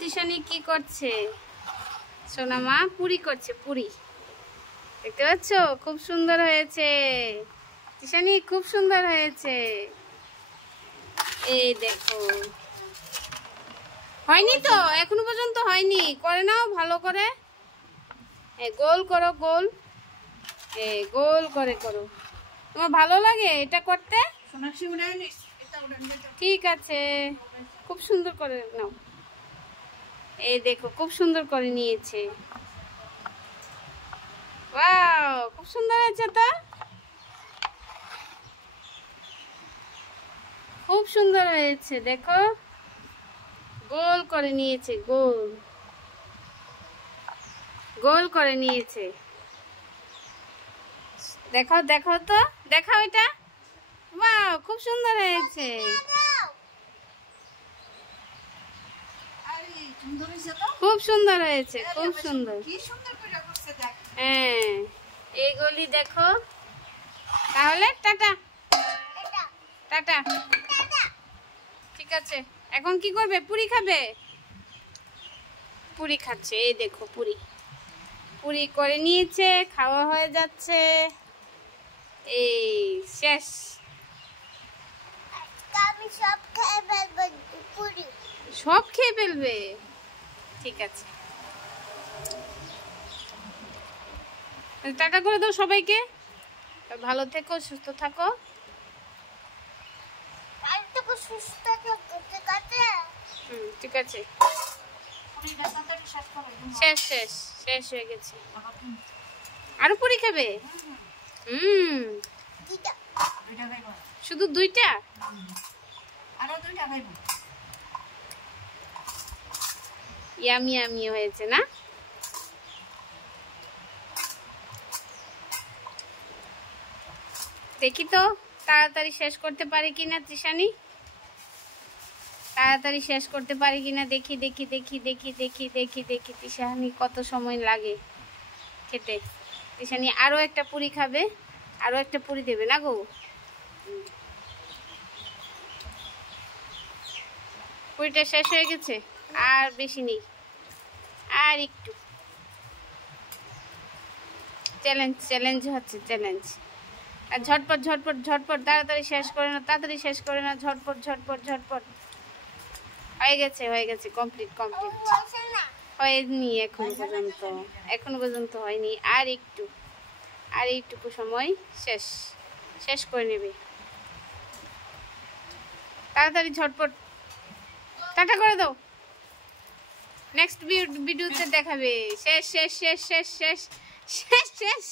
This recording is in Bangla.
তিশানি কি করছে? সোনা মা পুরি করছে, পুরি দেখতে পাচ্ছ? খুব সুন্দর হয়েছে তিশানি, খুব সুন্দর হয়েছে। এই দেখো, হয়নি তো এখনো পর্যন্ত, হয়নি। করে নাও ভালো করে, গোল করো, গোল, গোল করে করো। তোমার ভালো লাগে এটা করতে? ঠিক আছে, খুব সুন্দর করে নাও। এই দেখো, খুব সুন্দর করে নিয়েছে। ওয়াও, খুব সুন্দর হয়েছে তো, খুব সুন্দর হয়েছে। দেখো, গোল করে নিয়েছে, গোল গোল করে নিয়েছে। দেখো দেখো তো, দেখাও এটা। ওয়াও, খুব সুন্দর হয়েছে। খুব সুন্দর হয়েছে, খুব সুন্দর। হ্যাঁ, এইগুলি দেখো। তাহলে টাটা, টাটা। ঠিক আছে, এখন কি করবে? পুরি খাবে? পুরি খাচ্ছে, এই দেখো পুরি, পুরি করে নিয়েছে, খাওয়া হয়ে যাচ্ছে। এই শেষ। সব খেয়ে ফেলবে? ঠিক আছে, টাটা করে দাও সবাইকে। ভালো থেকো, সুস্থ থাকো। ঠিক আছে, শেষ শেষ শেষ হয়ে গেছে। আরো পুরি খাবে? শুধু দুইটা? ইয়ামি ইয়ামি হয়েছে না? দেখি তো তাড়াতাড়ি শেষ করতে পারি কিনা তৃষানি, তাড়াতাড়ি শেষ করতে পারি কিনা দেখি দেখি দেখি দেখি দেখি দেখি দেখি তৃষানি কত সময় লাগে খেতে। তৃষানি আরো একটা পুরি খাবে, আরো একটা পুরি দেবে না গো? পুরিটা শেষ হয়ে গেছে, আর বেশি নেই, আর একটু। চ্যালেঞ্জ, চ্যালেঞ্জ হচ্ছে, চ্যালেঞ্জ। আর ঝটপট ঝটপট ঝটপট, তাড়াতাড়ি শেষ করে না, তাড়াতাড়ি শেষ করে না, ঝটপট ঝটপট ঝটপট। হয়ে গেছে, হয়ে গেছে, কমপ্লিট কমপ্লিট। হয়নি এখনো পর্যন্ত, এখনো পর্যন্ত হয়নি। আর একটু, আর এইটুকু সময়, শেষ, শেষ করে নেবে তাড়াতাড়ি, ঝটপট। টাটা করে দাও, নেক্সট ভিডিওতে দেখাবে। শেষ শেষ শেষ শেষ শেষ শেষ শেষ।